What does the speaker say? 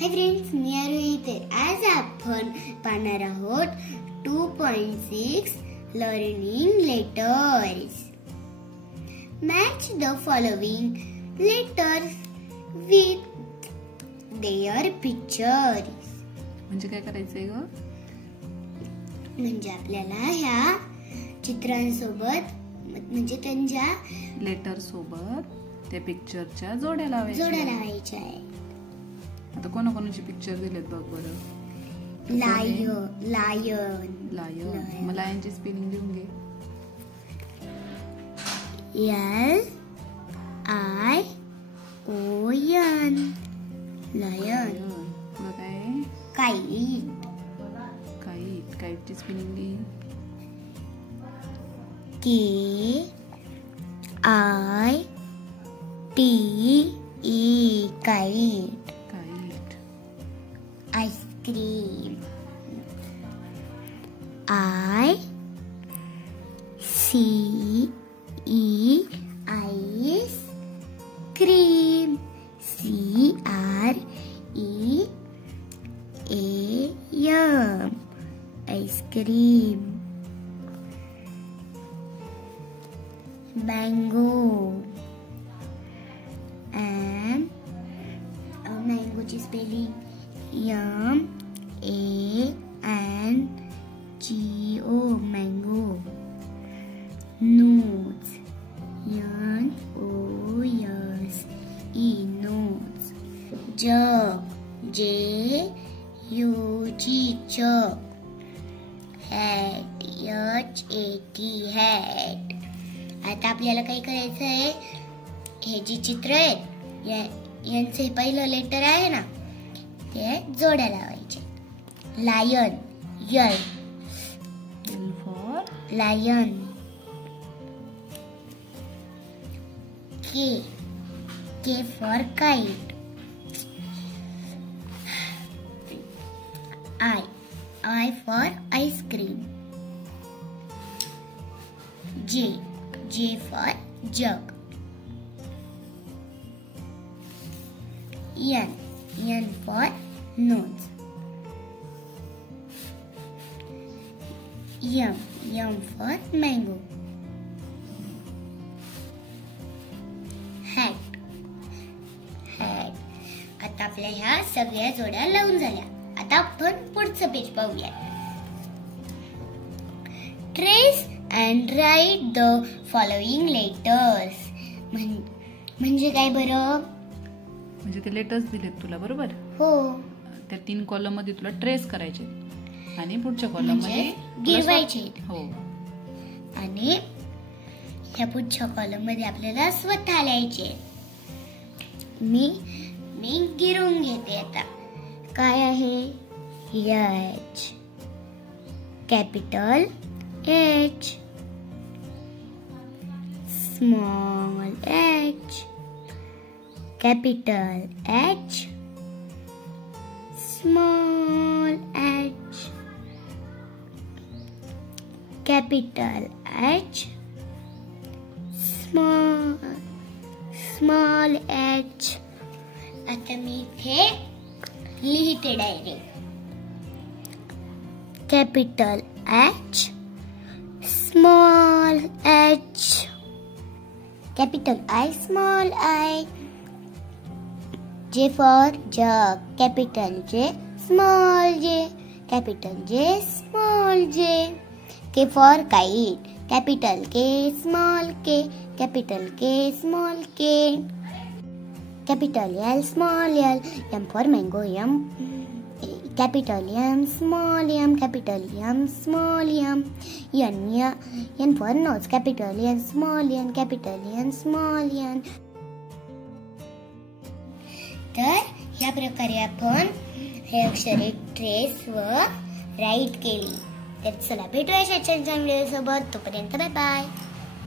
Hi friends, मी आरोही. तर आज आपण पाहणार आहोत 2.6 learning letters. Match the following letters with their pictures. म्हणजे काय करायचंय ग? म्हणजे आपल्याला ह्या चित्रांसोबत म्हणजे त्यांच्या लेटर सोबत त्या पिक्चरच्या जोड्या लावायच्या आहे. आता कोणाकोणाचे पिक्चर दिलेत बघ बरं. लायन. मग लायनची स्पेलिंग लिहून घे. LION. लायन. मग काय? काईट. काईटची स्पेलिंग लिही. KITE. Kite. Ice cream. ICE. Ice cream. CREAM. Ice cream. Mango. Mango ची spelling MANGO. Mango. Nose. NOSE. Nose. Jug. JUG. Jug. Hat. HAT. Hat. आता आपल्याला काय करायचं आहे, हे जी चित्र आहेत यांचे पहिलं लेटर आहे ना ते जोड्या लावायचे. Lion. L for lion. K for kite. I for ice cream. J for jug. N for nose. M for mango. Hat. आता आपल्या ह्या सगळ्या जोड्या लावून झाल्या. आता आपण पुढचं पेज पाहूया. Trace and write the following letters. म्हणजे काय बरं? म्हणजे ते लेटर्स दिलेत तुला, बरोबर? हो. त्या 3 कॉलम मध्ये तुला ट्रेस करायचे आणि पुढच्या कॉलम मध्ये गिरवायचे. हो. आणि ह्या पुढच्या कॉलम मध्ये आपल्याला स्वतः लिहायचे. मी गिरवून घेते. आता काय आहे? H. Capital H. Small h. Capital H. Small h. Capital H. Small h. आता मी इथे लिहिते direct. Capital H. Small h. Capital I. Small I. J for jug. Capital J. Small j. Capital J. Small j. K for kite. Capital K. Small k. Capital K. Small k. Capital L. Small l. M for mango. M. Capital M. Small m. Capital M. Small m. N for nose. Capital N. Small n. Capital N. Small n. तर या प्रकारे आपण हे अक्षरे trace व right केली. तर चला भेटूया छान छान व्हिडिओ सोबत. तोपर्यंत बाय बाय.